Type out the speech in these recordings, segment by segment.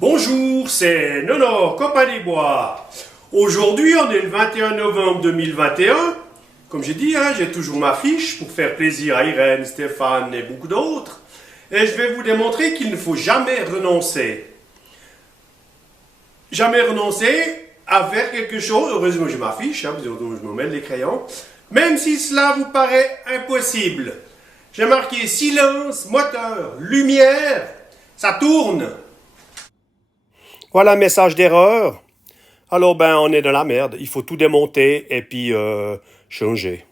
Bonjour, c'est Nono, Compagnie Bois. Aujourd'hui, on est le 21 novembre 2021. Comme j'ai dit, j'ai toujours ma fiche pour faire plaisir à Irène, Stéphane et beaucoup d'autres. Et je vais vous démontrer qu'il ne faut jamais renoncer. Jamais renoncer à faire quelque chose. Heureusement, j'ai ma fiche, parce que je me mets les crayons. Même si cela vous paraît impossible. J'ai marqué silence, moteur, lumière, ça tourne. Voilà, message d'erreur. Alors on est dans la merde. Il faut tout démonter et puis changer.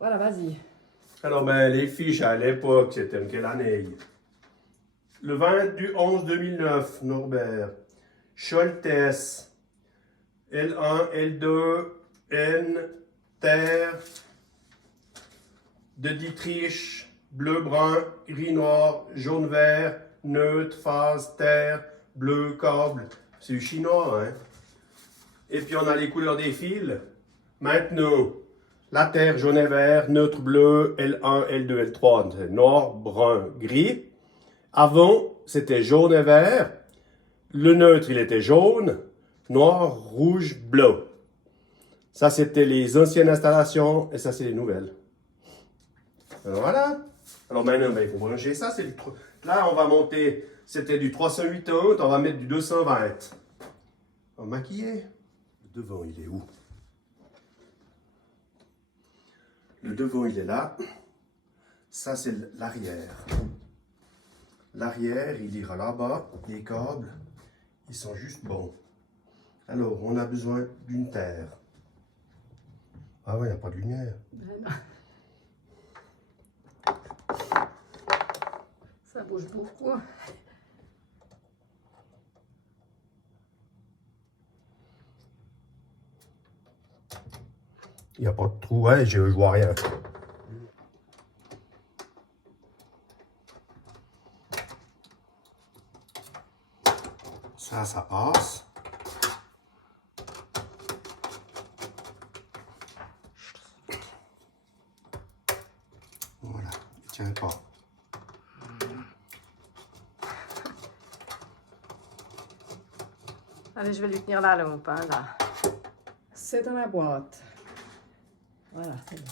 Voilà, vas-y. Alors les fiches à l'époque, c'était en quelle année? Le 20 du 11 2009, Norbert. Scholtes. L1, L2, N, Terre. De Dietrich. Bleu, brun, gris, noir, jaune, vert, neutre, phase, terre, bleu, câble. C'est du chinois, hein? Et puis on a les couleurs des fils. Maintenant, la terre, jaune et vert, neutre, bleu, L1, L2, L3, noir, brun, gris. Avant, c'était jaune et vert. Le neutre, il était jaune, noir, rouge, bleu. Ça, c'était les anciennes installations et ça, c'est les nouvelles. Alors voilà. Alors maintenant, il faut brancher ça. Là, on va monter, c'était du 380, on va mettre du 220. On va maquiller. Le devant, il est où? Le devant, il est là. Ça, c'est l'arrière. L'arrière, il ira là-bas. Les câbles, ils sont juste bons. Alors, on a besoin d'une terre. Ah ouais, il n'y a pas de lumière. Ça bouge beaucoup. Il n'y a pas de trou. Ouais, je vois rien. Ça passe. Voilà, il tient pas. Allez, je vais lui tenir là, le mon pain, là. C'est dans la boîte. Voilà, c'est bon.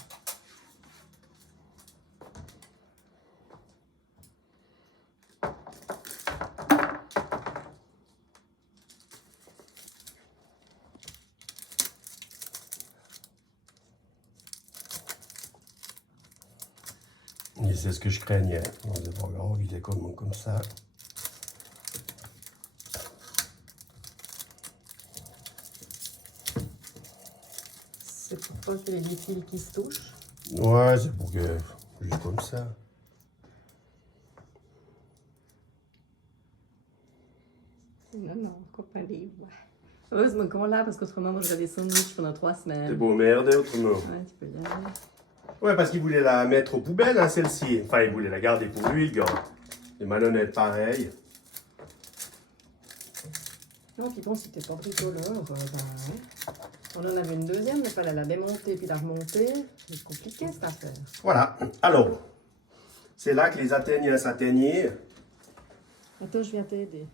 Et c'est ce que je craignais. On se pas grave, il est comme ça. C'est pour pas que les fils qui se touchent. Ouais, c'est pour que. Juste comme ça. Non, compagnie, ouais. Heureusement qu'on l'a, parce qu'autrement, moi, j'aurais des sandwichs pendant 3 semaines. C'est beau merder autrement. Ouais, tu peux y aller. Ouais, parce qu'il voulait la mettre aux poubelles, hein, celle-ci. Enfin, il voulait la garder pour lui, le gars. Les malhonnêtes, pareil. Non, puis bon, si t'es pas bricoleur, ouais. On en avait une deuxième, mais il fallait la démonter puis la remonter. C'est compliqué, cette affaire. Voilà. Alors, c'est là que les athéniens s'atteignaient. Attends, je viens t'aider.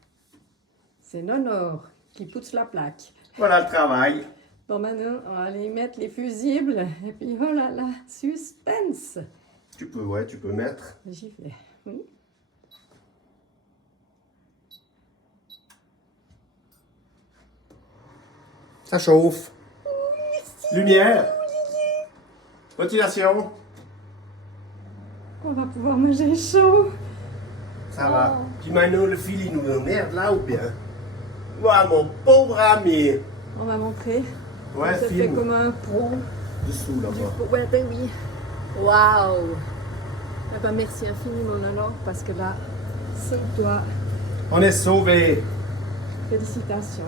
C'est Nonor qui pousse la plaque. Voilà le travail. Bon, maintenant, on va aller mettre les fusibles. Et puis, oh là là, suspense. Tu peux mettre. J'y vais, oui. Ça chauffe. Lumière. Ventilation. On va pouvoir manger chaud. Ça va. Puis maintenant, le fil, il nous emmerde là ou bien? Ouais, mon pauvre ami. On va montrer. Ouais, Ça fait filme. comme un pont. Dessous là-bas. Ouais, ben oui. Waouh. Eh ben, merci infiniment, Nonor, parce que là, c'est toi. On est sauvés. Félicitations.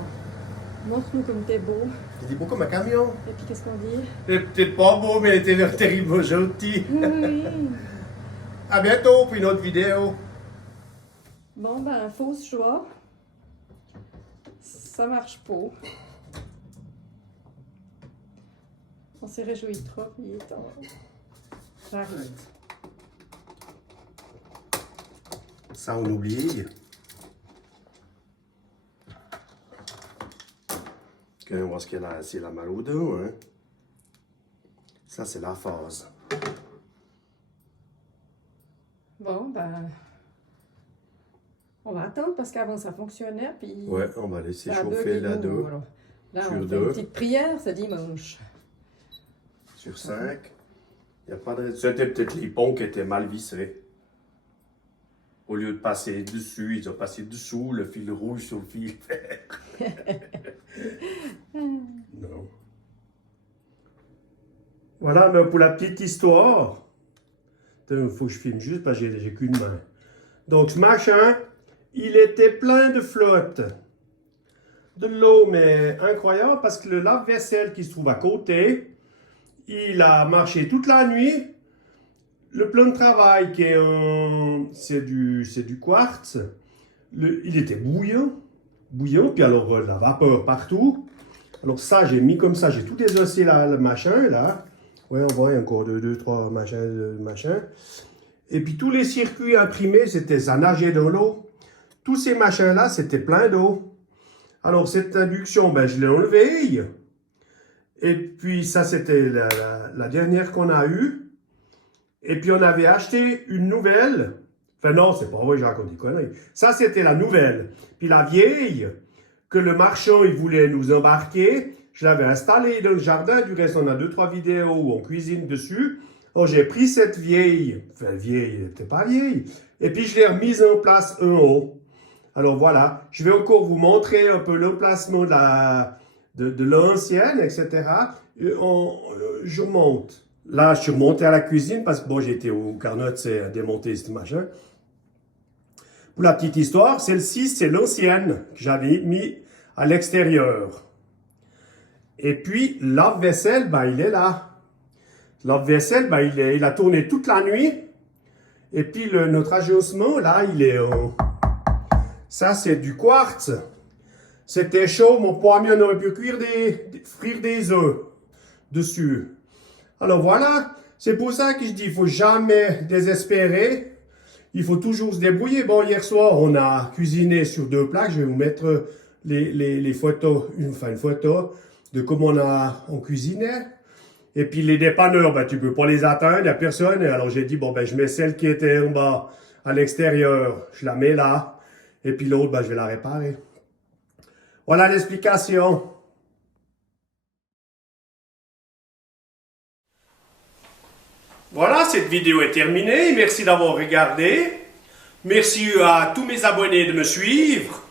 Montre-nous comme t'es beau. Il est beau comme un camion. Et puis qu'est-ce qu'on dit? Il est peut-être pas beau, mais il était terrible gentil. Oui. À bientôt pour une autre vidéo. Bon, ben, fausse joie. Ça marche pas. On s'est réjouis trop, puis il est tard. J'arrête. Ça, on oublie. On voit ce qu'elle a, c'est la mal au dos, hein. Ça, c'est la phase. Bon, ben, on va attendre parce qu'avant ça fonctionnait, puis... Ouais, on va laisser ça a chauffer bugué la de 2 nouveau, alors. Là, sur on fait 2. une petite prière, c'est dimanche. Sur 5. Il n'y a pas de... C'était peut-être les ponts qui étaient mal vissés. Au lieu de passer dessus, ils ont passé dessous le fil rouge sur le fil vert. Non. Voilà, mais pour la petite histoire, il faut que je filme juste parce que j'ai qu'une main. Donc, ce machin, il était plein de flotte. De l'eau, mais incroyable parce que le lave-vaisselle qui se trouve à côté, il a marché toute la nuit. Le plan de travail, qui est c'est du quartz, il était bouillant, puis alors la vapeur partout. Alors ça, j'ai mis comme ça, j'ai tout désossé là, le machin, là. Ouais, on voit encore deux, trois machins. Et puis tous les circuits imprimés, ça nageait dans l'eau. Tous ces machins-là, c'était plein d'eau. Alors cette induction, ben, je l'ai enlevée. Et puis ça, c'était la dernière qu'on a eue. Et puis, on avait acheté une nouvelle. Enfin, non, c'est pas vrai, j'ai raconté des conneries. Ça, c'était la nouvelle. Puis la vieille, que le marchand, il voulait nous embarquer, je l'avais installée dans le jardin. Du reste, on a 2-3 vidéos où on cuisine dessus. Alors, j'ai pris cette vieille. Enfin, vieille, elle n'était pas vieille. Et puis, je l'ai remise en place en haut. Alors, voilà. Je vais encore vous montrer un peu l'emplacement de l'ancienne, etc. Je monte. Là, je suis remonté à la cuisine parce que bon, j'étais au Carnot, c'est à démonter ce machin. Pour la petite histoire, celle-ci, c'est l'ancienne que j'avais mis à l'extérieur. Et puis, lave-vaisselle, ben, il est là. Lave-vaisselle, ben, il a tourné toute la nuit. Et puis, notre agencement, là, il est... Ça, c'est du quartz. C'était chaud, mon poignet, on aurait pu frire des œufs dessus. Alors voilà, c'est pour ça que je dis, il ne faut jamais désespérer. Il faut toujours se débrouiller. Bon, hier soir, on a cuisiné sur 2 plaques. Je vais vous mettre les photos, une photo de comment on cuisinait. Et puis les dépanneurs, ben, tu ne peux pas les atteindre, il n'y a personne. Alors j'ai dit, bon, ben, je mets celle qui était en bas à l'extérieur, je la mets là. Et puis l'autre, ben, je vais la réparer. Voilà l'explication. Voilà, cette vidéo est terminée. Merci d'avoir regardé. Merci à tous mes abonnés de me suivre.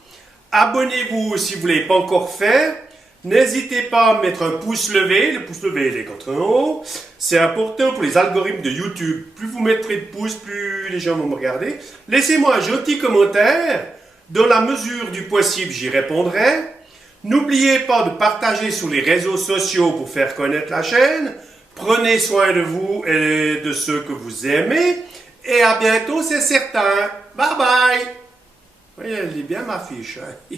Abonnez-vous si vous ne l'avez pas encore fait. N'hésitez pas à mettre un pouce levé. Le pouce levé, il est contre en haut. C'est important pour les algorithmes de YouTube. Plus vous mettrez de pouces, plus les gens vont me regarder. Laissez-moi un gentil commentaire. Dans la mesure du possible, j'y répondrai. N'oubliez pas de partager sur les réseaux sociaux pour faire connaître la chaîne. Prenez soin de vous et de ceux que vous aimez. Et à bientôt, c'est certain. Bye bye. Oui, elle lit bien ma fiche. Hein?